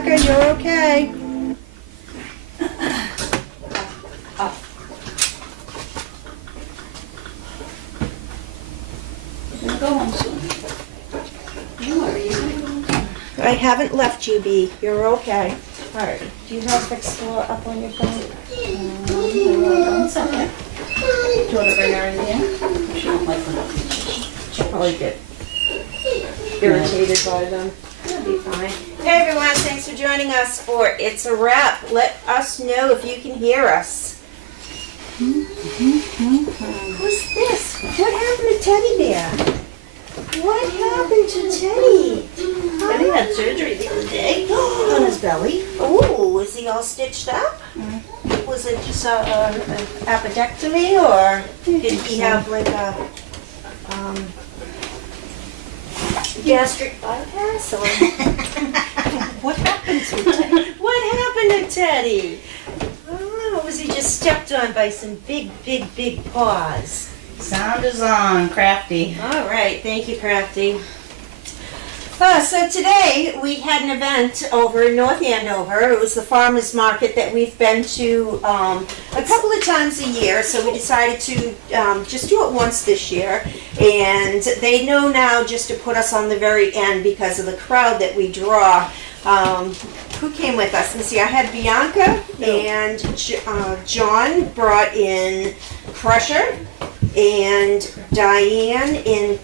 Bianca, you're okay. Up. You're gonna go home soon. You are. You're gonna go home soon. I haven't left you, B. You're okay. All right. Do you have Explore up on your phone? One second. Do you want to bring her in here? She don't like them. She'll probably get irritated by them. That'll be fine. Hey everyone, thanks for joining us for It's a Wrap. Let us know if you can hear us. Who's this? What happened to Teddy Bear? What happened to Teddy? Teddy had surgery the other day on his belly. Oh, is he all stitched up? Was it just an appendectomy, or did he have like a gastric bypass? Or what happened to Teddy? What happened to Teddy? Oh, was he just stepped on by some big paws? Sound is on, Crafty. All right, thank you, Crafty. So today we had an event over in North Andover. It was the farmers market that we've been to a couple of times a year, so we decided to just do it once this year. And they know now just to put us on the very end because of the crowd that we draw. Who came with us? Let's see, I had Bianca and John brought in Crusher, and Diane and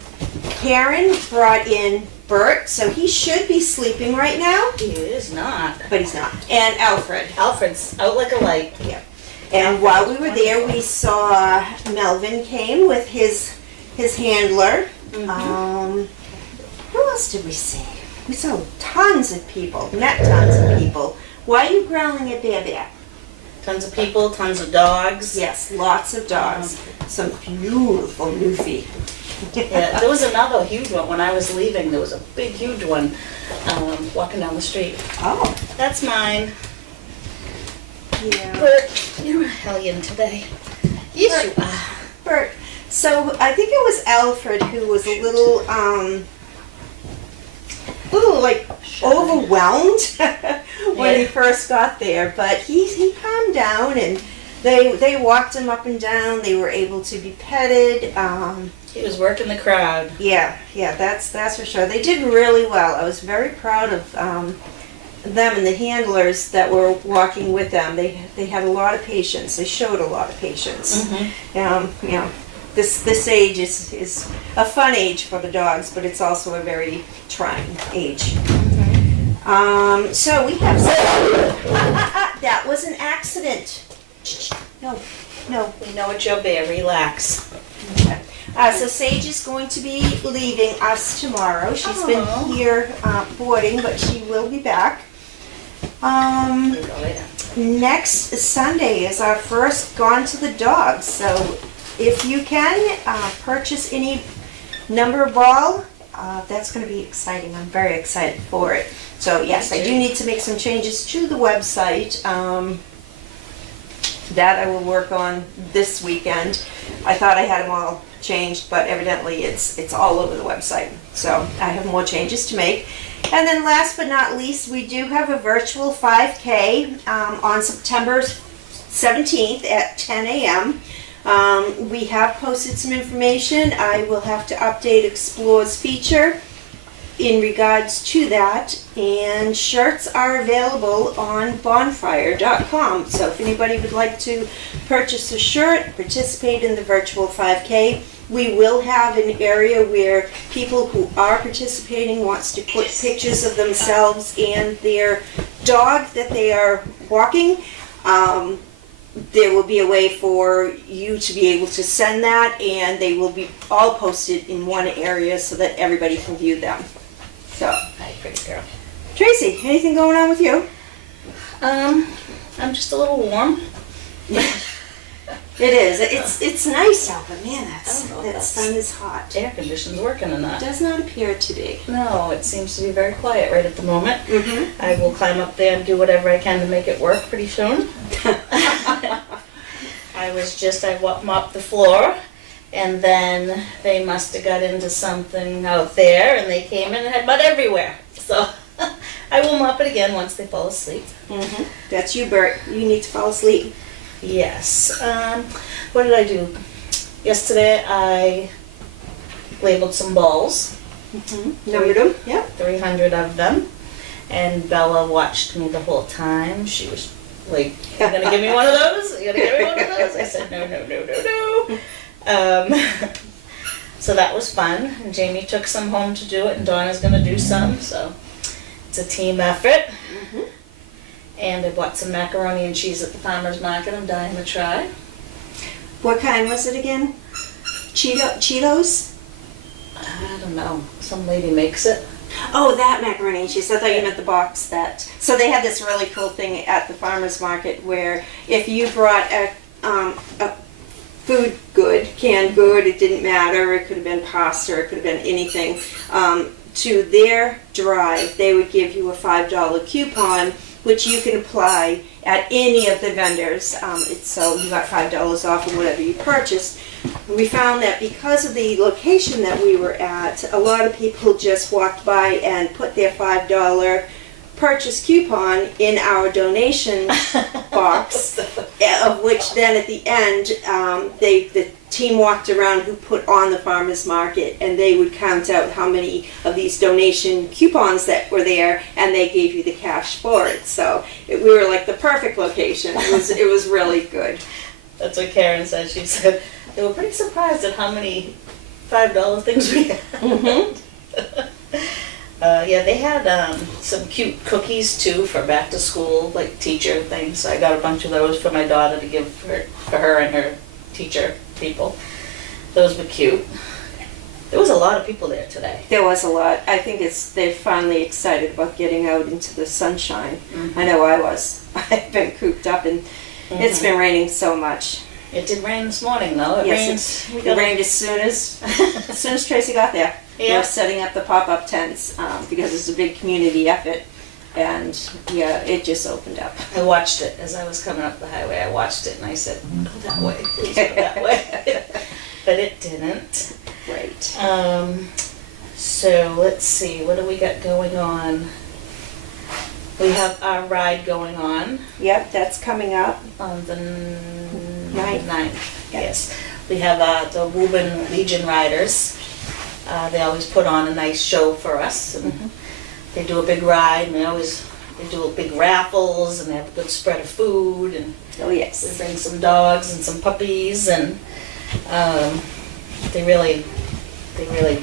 Karen brought in Bert, so he should be sleeping right now. He is not. But he's not. And Alfred. Alfred's out like a light. Yeah. And while we were there, we saw Melvin came with his handler. Who else did we see? We saw tons of people, met tons of people. Why are you growling at Bear Bear? Tons of people, tons of dogs. Yes, lots of dogs. Some beautiful Newfie. Yeah, there was another huge one when I was leaving. There was a big, huge one walking down the street. Oh. That's mine. Yeah. Bert, you're a hellion today. Yes, you are. Bert. So I think it was Alfred who was a little like overwhelmed when he first got there, but he calmed down and they walked him up and down. They were able to be petted. He was working the crowd. Yeah, that's for sure. They did really well. I was very proud of them and the handlers that were walking with them. They had a lot of patience. They showed a lot of patience. This age is a fun age for the dogs, but it's also a very trying age. So we have that was an accident. No. We know it's your bear. Relax. Okay. So Sage is going to be leaving us tomorrow. She's been here boarding, but she will be back. Next Sunday is our first Gone to the Dogs. So if you can purchase any number ball, that's going to be exciting. I'm very excited for it. So yes, I do need to make some changes to the website. That I will work on this weekend. I thought I had them all changed, but evidently it's all over the website. So I have more changes to make. And then last but not least, we do have a virtual 5K on September 17th at 10 a.m. We have posted some information. I will have to update Explore's feature in regards to that, and shirts are available on bonfire.com. So if anybody would like to purchase a shirt, participate in the virtual 5K, we will have an area where people who are participating wants to put pictures of themselves and their dog that they are walking. There will be a way for you to be able to send that, and they will be all posted in one area so that everybody can view them. So, Hi, pretty girl. Tracy, anything going on with you? I'm just a little warm. It is. It's nice out, but man, that that's- sun is hot. Air conditioning's working or not. Does not appear to be. No, it seems to be very quiet right at the moment. Mm-hmm. I will climb up there and do whatever I can to make it work pretty soon. I mopped the floor, and then they must have got into something out there, and they came in and had mud everywhere. So I will mop it again once they fall asleep. That's you, Bert. You need to fall asleep. Yes. What did I do? Yesterday I labeled some balls. Numbered them? Yeah. 300 of them. And Bella watched me the whole time. She was like, "You're gonna give me one of those? You're gonna give me one of those?" I said, "No, no, no, no, no." So that was fun. And Jamie took some home to do it, and Donna's gonna do some. So it's a team effort. And I bought some macaroni and cheese at the farmer's market. I'm dying to try. What kind was it again? Cheetos? I don't know. Some lady makes it. Oh, that macaroni and cheese. I thought you meant the box that. So they had this really cool thing at the farmer's market where if you brought a food good, canned good, it didn't matter. It could have been pasta, it could have been anything. To their drive, they would give you a $5 coupon, which you can apply at any of the vendors. So you got $5 off of whatever you purchased. We found that because of the location that we were at, a lot of people just walked by and put their $5 purchase coupon in our donation box, of which then at the end, the team walked around who put on the farmer's market, and they would count out how many of these donation coupons that were there, and they gave you the cash for it. So we were like the perfect location. It was really good. That's what Karen said. She said they were pretty surprised at how many $5 things we had. Yeah, they had some cute cookies too for back to school, like teacher things. So I got a bunch of those for my daughter to give for her and her teacher people. Those were cute. There was a lot of people there today. There was a lot. I think they're finally excited about getting out into the sunshine. I know I was. I've been cooped up and it's been raining so much. It did rain this morning though. It rained as soon as Tracy got there. Yeah. We were setting up the pop-up tents because it's a big community effort, and yeah, it just opened up. I watched it as I was coming up the highway. I watched it and I said, "Go that way, please go that way." But it didn't. Right. So let's see, what do we got going on? We have our ride going on. Yep, that's coming up. On the 9th. 9th. Yes. We have the Woburn Legion Riders. They always put on a nice show for us. And they do a big ride, and they do big raffles, and they have a good spread of food. And oh yes, they bring some dogs and some puppies, and they really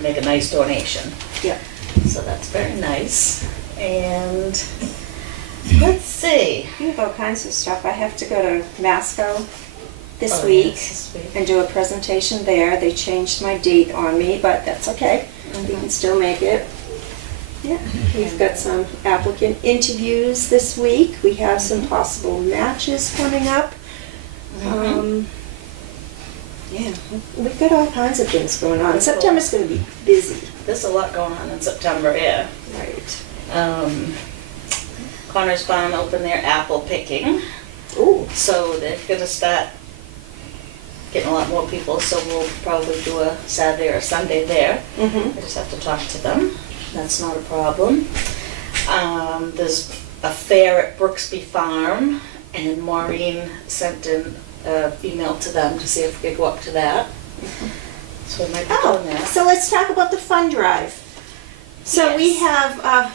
make a nice donation. Yeah. So that's very nice. And let's see. We have all kinds of stuff. I have to go to Masco this Oh, week yes, this week. and do a presentation there. They changed my date on me, but that's okay. We can still make it. Yeah, we've got some applicant interviews this week. We have some possible matches coming up. Yeah, we've got all kinds of things going on. September's going to be busy. There's a lot going on in September, yeah. Right. Connor's Farm opened their apple picking. Ooh. So they're gonna start getting a lot more people, so we'll probably do a Saturday or Sunday there. I just have to talk to them. That's not a problem. There's a fair at Brooksby Farm, and Maureen sent an email to them to see if we could go up to that. So we might be doing that. So let's talk about the fund drive. So we have a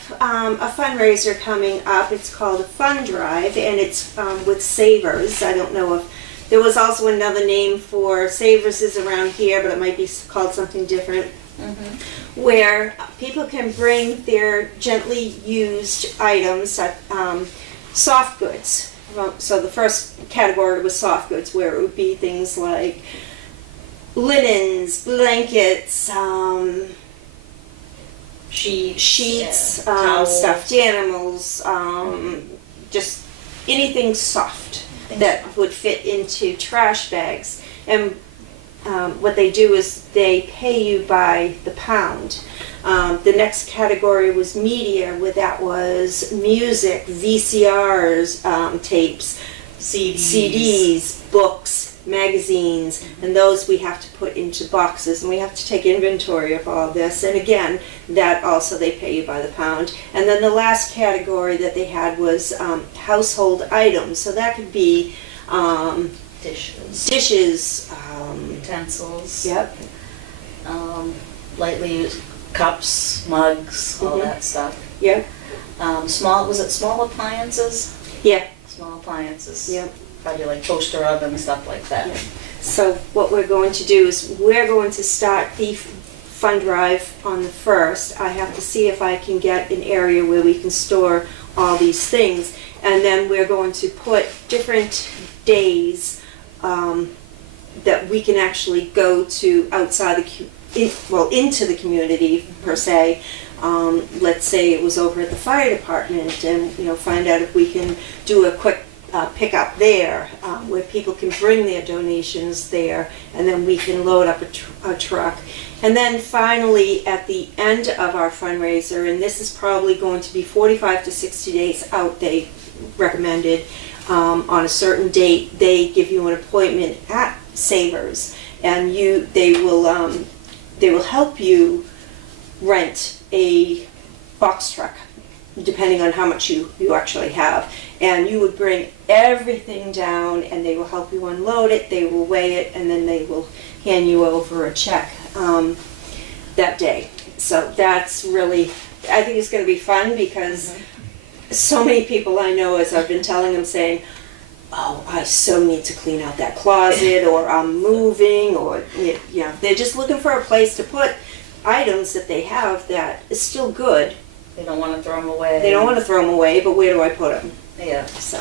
fundraiser coming up. It's called a fund drive, and it's with Savers. I don't know if there was also another name for Savers is around here, but it might be called something different. Where people can bring their gently used items, soft goods. So the first category was soft goods, where it would be things like linens, blankets, sheets, towels. stuffed animals, just anything soft that would fit into trash bags. And what they do is they pay you by the pound. The next category was media, where that was music, VCRs, tapes, CDs, books, magazines, and those we have to put into boxes, and we have to take inventory of all this. And again, that also they pay you by the pound. And then the last category that they had was household items. So that could be dishes, utensils. Yep. Lightly used cups, mugs, all that stuff. Yep. Was it small appliances? Yeah. Small appliances. Yep. Probably like toaster oven, stuff like that. Yeah. So what we're going to do is we're going to start the fund drive on the 1st. I have to see if I can get an area where we can store all these things, and then we're going to put different days that we can actually go to outside into the community per se. Let's say it was over at the fire department, and find out if we can do a quick pick up there, where people can bring their donations there, and then we can load up a truck. And then finally, at the end of our fundraiser, and this is probably going to be 45 to 60 days out, they recommended, on a certain date, they give you an appointment at Savers, and they will help you rent a box truck, depending on how much you actually have. And you would bring everything down, and they will help you unload it, they will weigh it, and then they will hand you over a check that day. So that's really, I think it's going to be fun, because so many people I know, as I've been telling them, saying, oh, I so need to clean out that closet, or I'm moving, or they're just looking for a place to put items that they have that is still good. They don't want to throw them away. They don't want to throw them away, but where do I put them? Yeah. So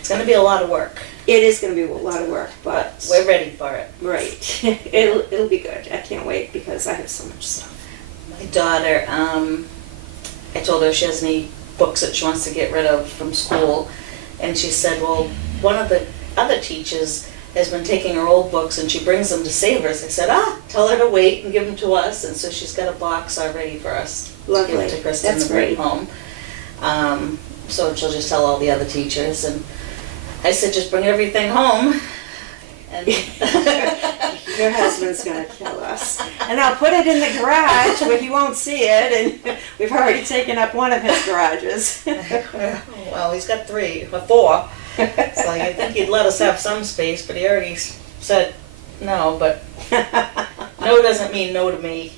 it's going to be a lot of work. it is going to be a lot of work, but we're ready for it. Right. It'll be good. I can't wait, because I have so much stuff. My daughter, I told her she has any books that she wants to get rid of from school, and she said, well, one of the other teachers has been taking her old books and she brings them to Savers. I said, tell her to wait and give them to us, and so she's got a box already for us. Lovely. To give to Kristen That's to bring great. home. So she'll just tell all the other teachers, and I said, just bring everything home. And Your husband's going to kill us. And I'll put it in the garage where he won't see it, and we've already taken up one of his garages. Well, he's got 3 or 4, so you think he'd let us have some space, but he already said no, but no doesn't mean no to me.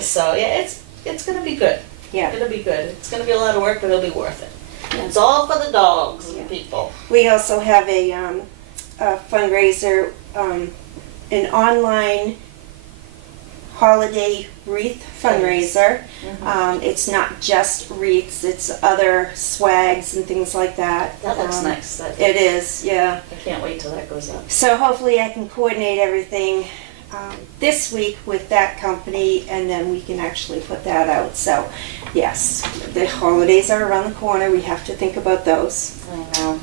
So yeah, it's going to be good. Yeah. It'll be good. It's going to be a lot of work, but it'll be worth it. It's all for the dogs and people. We also have a fundraiser, an online holiday wreath fundraiser. It's not just wreaths, it's other swags and things like that. That looks nice. It is, yeah. I can't wait till that goes up. So hopefully I can coordinate everything this week with that company, and then we can actually put that out. So yes, the holidays are around the corner. We have to think about those. I know.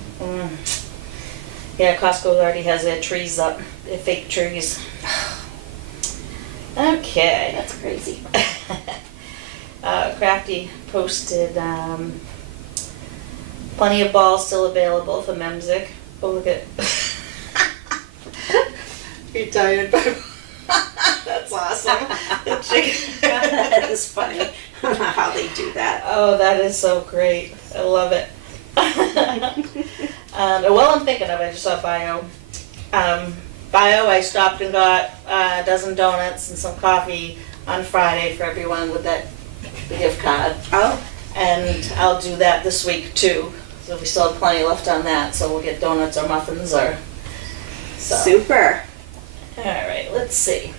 Yeah, Costco already has their trees up, their fake trees. Okay. That's crazy. Crafty posted plenty of balls still available for Memsic. Oh, look at You're tired, but that's awesome. The chicken. That is funny how they do that. Oh, that is so great. I love it. Well, I'm thinking of it. I just saw Bio. I stopped and got a dozen donuts and some coffee on Friday for everyone with the gift card. Oh. And I'll do that this week too. So we still have plenty left on that. So we'll get donuts or muffins or so. Super. All right, let's see.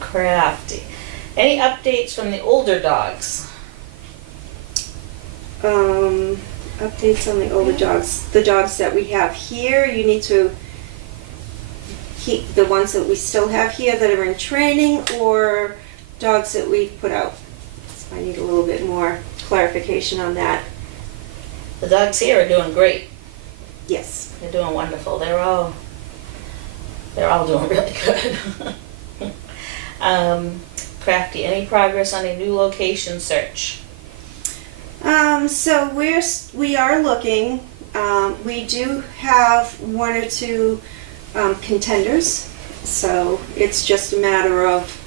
Crafty. Any updates from the older dogs? Updates on the older dogs. The dogs that we have here, you need to keep the ones that we still have here that are in training, or dogs that we've put out. So I need a little bit more clarification on that. The dogs here are doing great. Yes. They're doing wonderful. They're all doing really good. Crafty, any progress on a new location search? So we are looking. We do have one or two contenders, so it's just a matter of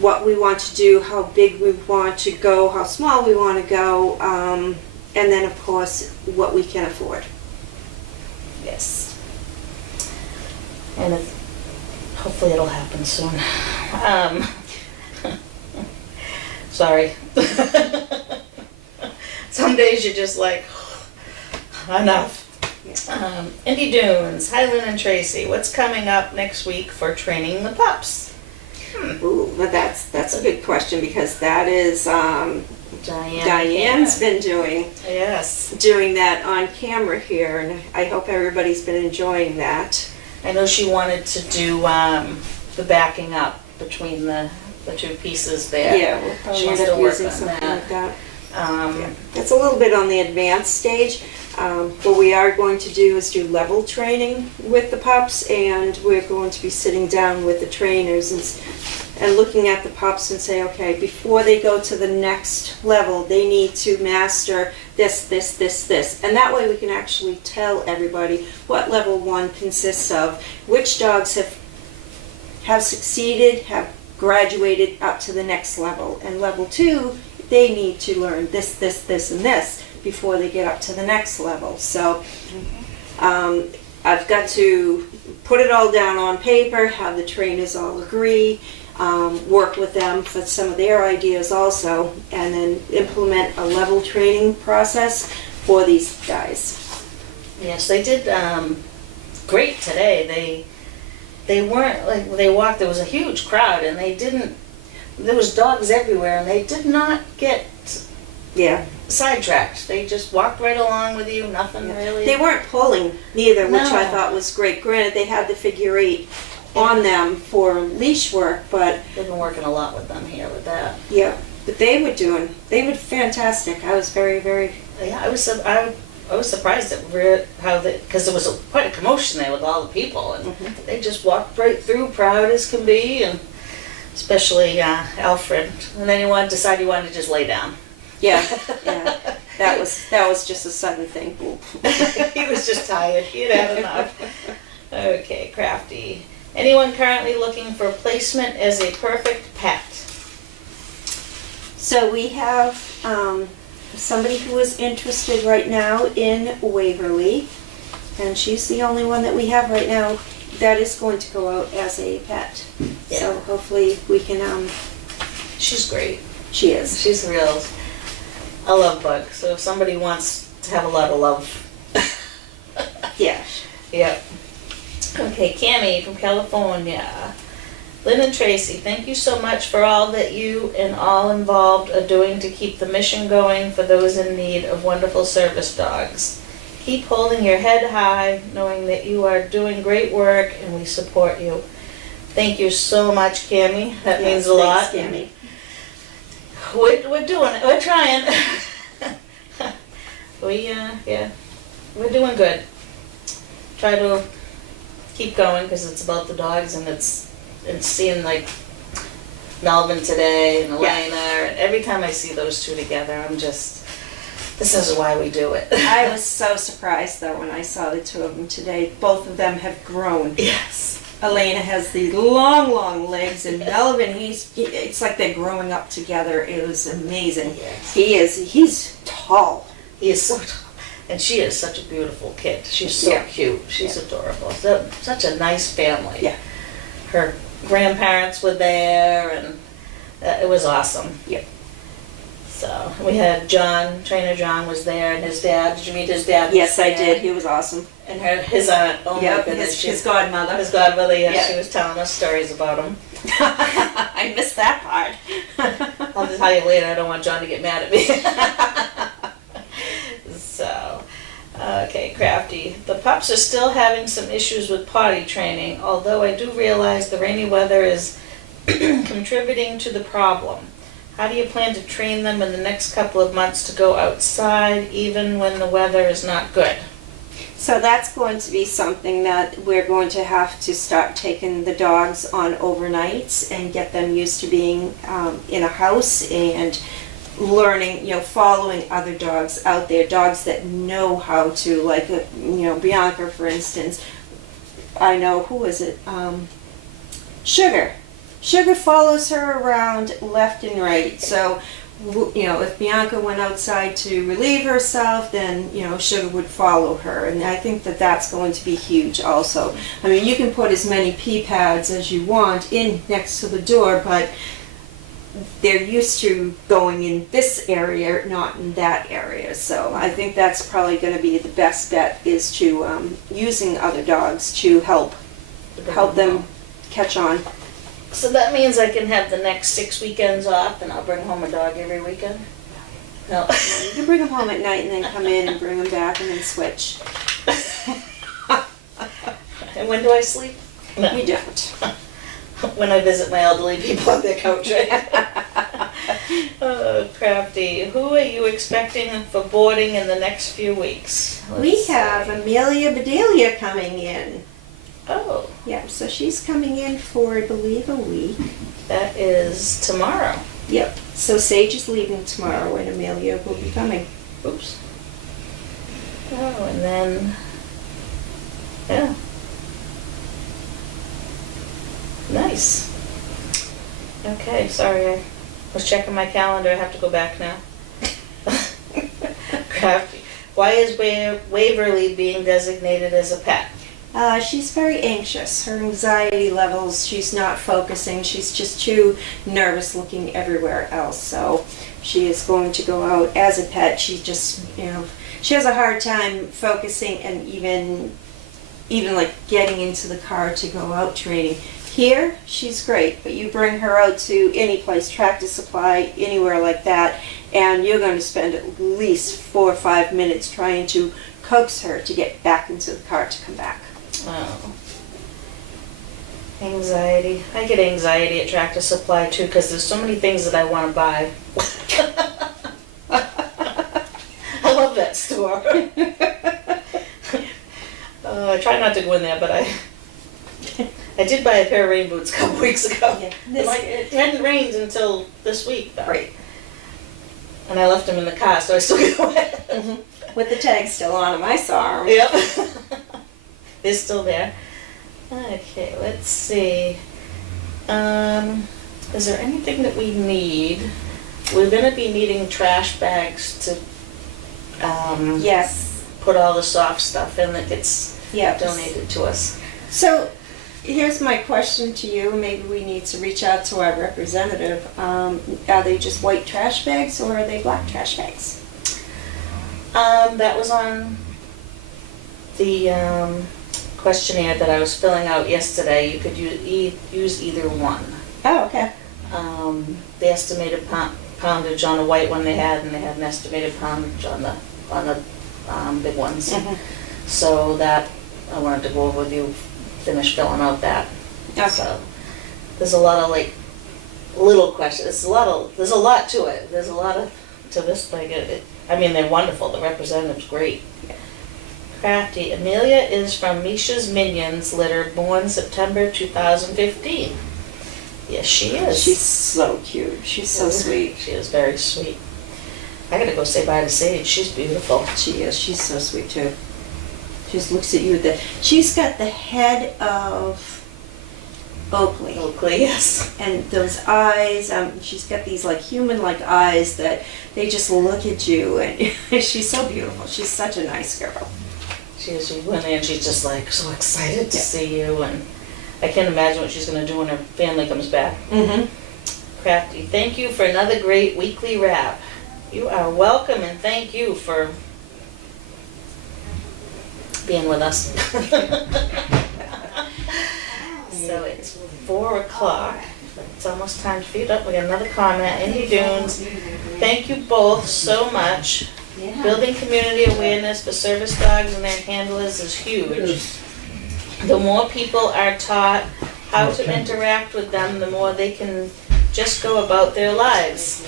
what we want to do, how big we want to go, how small we want to go, and then of course what we can afford. Yes. And hopefully it'll happen soon. Sorry. Some days you're just like, enough. Indy Dunes, hi Lynn and Tracy. What's coming up next week for training the pups? Ooh, well, that's a good question, because that is Diane's been doing that on camera here, and I hope everybody's been enjoying that. I know she wanted to do the backing up between the two pieces there. Yeah, we'll probably She end has up to work using on something that. like that. It's a little bit on the advanced stage. What we are going to do is do level training with the pups, and we're going to be sitting down with the trainers and looking at the pups and say, okay, before they go to the next level, they need to master this, this, this, this. And that way we can actually tell everybody what level 1 consists of, which dogs have succeeded, have graduated up to the next level. And level 2, they need to learn this, this, this, and this before they get up to the next level. So I've got to put it all down on paper, have the trainers all agree, work with them for some of their ideas also, and then implement a level training process for these guys. Yes, they did great today. They weren't, like, they walked, there was a huge crowd, and there was dogs everywhere, and they did not get sidetracked. They just walked right along with you, nothing really. They weren't pulling neither, which No. I thought was great. Granted, they had the figure 8 on them for leash work, but They've been working a lot with them here with that. yeah, but they were fantastic. I was very, very, Yeah, I was surprised at how because there was quite a commotion there with all the people, and they just walked right through, proud as can be, and especially Alfred. And then he decided he wanted to just lay down. yeah. That was just a sudden thing. He was just tired. He had had enough. Okay, Crafty. Anyone currently looking for placement as a perfect pet? So we have somebody who is interested right now in Waverly, and she's the only one that we have right now that is going to go out as a pet. Yeah. So hopefully we can. She's great. She is. She's real. A love bug. So if somebody wants to have a lot of love. Yeah. Yep. Okay, Cammie from California. Lynn and Tracy, thank you so much for all that you and all involved are doing to keep the mission going for those in need of wonderful service dogs. Keep holding your head high, knowing that you are doing great work and we support you. Thank you so much, Cammie. That means a lot. Thanks, Cammie. We're doing it. We're trying. We're doing good. Try to keep going because it's about the dogs, and it's seeing like Melvin today and Elena, and every time I see those two together, I'm just, this is why we do it. I was so surprised though when I saw the two of them today. Both of them have grown. Yes. Elena has the long legs, and Melvin, it's like they're growing up together. It was amazing. Yes. He's tall. He is so tall. And she is such a beautiful kid. She's so cute. She's adorable. So, such a nice family. Yeah. Her grandparents were there, and it was awesome. Yep. So we had John, Trainer John was there, and his dad. Did you meet his dad? Yes, I did. He was awesome. And his aunt. Oh my goodness. His godmother. His godmother, yeah, Yeah. she was telling us stories about him. I missed that part. I'll just tell you later. I don't want John to get mad at me. So, okay, Crafty. The pups are still having some issues with potty training, although I do realize the rainy weather is contributing to the problem. How do you plan to train them in the next couple of months to go outside even when the weather is not good? So that's going to be something that we're going to have to start taking the dogs on overnights and get them used to being in a house and learning, following other dogs out there, dogs that know how to, like, Bianca, for instance. I know, who is it? Sugar. Sugar follows her around left and right. So, if Bianca went outside to relieve herself, then, Sugar would follow her. And I think that that's going to be huge also. I mean, you can put as many pee pads as you want in next to the door, but they're used to going in this area, not in that area. So I think that's probably going to be the best bet, is to using other dogs to help them catch on. So that means I can have the next 6 weekends off and I'll bring home a dog every weekend? No. You can bring them home at night and then come in and bring them back and then switch. And when do I sleep? No. You don't. When I visit my elderly people on their couch. Oh, Crafty. Who are you expecting for boarding in the next few weeks? We have Amelia Bedelia coming in. Oh. Yeah, so she's coming in for, I believe, a week. That is tomorrow. Yep. So Sage is leaving tomorrow and Amelia will be coming. Oops. Oh, and then, yeah. Nice. Okay, sorry, I was checking my calendar. I have to go back now. Crafty. Why is Waverly being designated as a pet? She's very anxious. Her anxiety levels, she's not focusing. She's just too nervous looking everywhere else. So she is going to go out as a pet. She just, she has a hard time focusing and even like getting into the car to go out training. Here, she's great, but you bring her out to any place, Tractor Supply, anywhere like that, and you're going to spend at least 4 or 5 minutes trying to coax her to get back into the car to come back. Oh. Anxiety. I get anxiety at Tractor Supply too, because there's so many things that I want to buy. I love that store. I try not to go in there, but I did buy a pair of rain boots a couple weeks ago. Yeah. It hadn't rained until this week, though. Right. And I left them in the car, so I still get wet. Mm-hmm. With the tag still on them, I saw them. Yep. They're still there. Okay, let's see. Is there anything that we need? We're going to be needing trash bags to Yes. put all the soft stuff in that gets Yep. donated to us. So here's my question to you. Maybe we need to reach out to our representative. Are they just white trash bags or are they black trash bags? That was on the questionnaire that I was filling out yesterday. You could use either one. Oh, okay. The estimated poundage on the white one they had, and they had an estimated poundage on the big ones. Mhm. So that I wanted to go over with you, finish filling out that. Okay. So there's a lot of little questions. There's a lot to it. There's a lot to this thing. I mean, they're wonderful. The representative's great. Yeah. Crafty. Amelia is from Misha's Minions litter, born September 2015. Yes, she is. She's so cute. She's so sweet. She is very sweet. I gotta go say bye to Sage. She's beautiful. She is. She's so sweet too. She just looks at you with she's got the head of Oakley. Oakley, yes. And those eyes, she's got these like human-like eyes that they just look at you, and she's so beautiful. She's such a nice girl. She went in and she's just like so excited to see you, and I can't imagine what she's gonna do when her family comes back. Mm-hmm. Crafty, thank you for another great weekly wrap. You are welcome, and thank you for being with us. So it's 4 o'clock. It's almost time to feed up. We got another comment. Indy Dunes, thank you both so much. Yeah. Building community awareness for service dogs and their handlers is huge. The more people are taught how to interact with them, the more they can just go about their lives.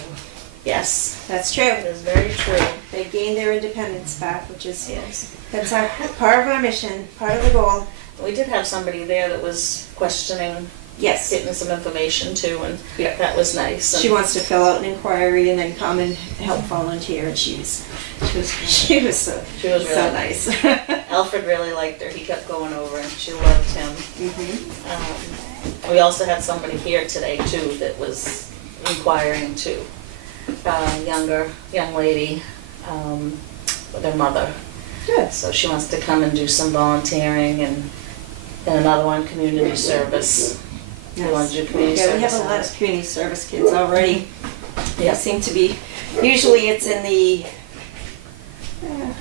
Yes, That's true. that is very true. They gain their independence back, which is Yes. that's our part of our mission, part of the goal. We did have somebody there that was questioning Yes. getting some information too, and Yeah. that was nice. And She wants to fill out an inquiry and then come and help volunteer, and she was She was so really nice. Alfred really liked her. He kept going over, and she loved him. We also had somebody here today too that was inquiring too. Young lady with her mother. Good. So she wants to come and do some volunteering, and another one, community service. They want to do community Yeah, service. we have a lot of community service kids already. Yeah. They seem to be, usually it's in the,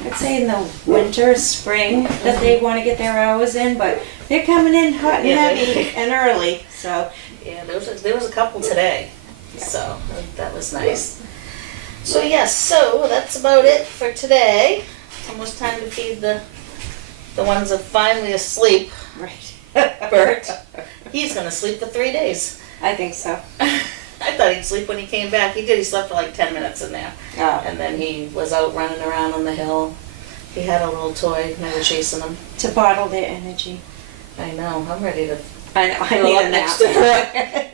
I'd say in the winter, spring, that they want to get their hours in, but they're coming in hot and Yeah, heavy and early, so. Yeah, there was a couple today, so that was nice. So yes, so that's about it for today. It's almost time to feed the ones that are finally asleep. Right. Bert, he's gonna sleep for 3 days. I think so. I thought he'd sleep when he came back. He did. He slept for like 10 minutes in there, and then he was out running around on the hill. He had a little toy, and they were chasing him. To bottle their energy. I know. I'm ready to. I know, I Curl need up a next nap. to her.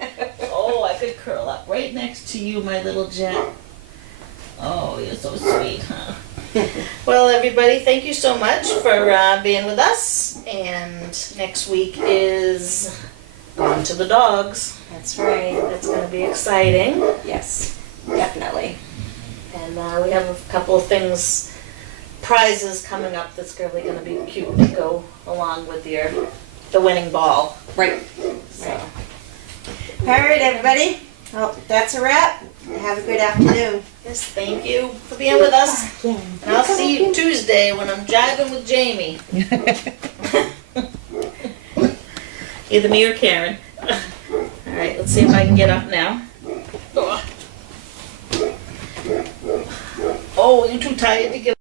Oh, I could curl up right next to you, my little jet. Oh, you're so sweet, huh? Well, everybody, thank you so much for being with us. And next week is On to the Dogs. That's right. That's going to be exciting. Yes, definitely. And we have a couple of things, prizes coming up that's really going to be cute to go along with the winning ball. Right. So. All right, everybody. Well, that's a wrap. Have a good afternoon. Yes, thank you for being with us. And I'll see you Tuesday when I'm jiving with Jamie. Either me or Karen. All right, let's see if I can get up now. Oh, you're too tired to get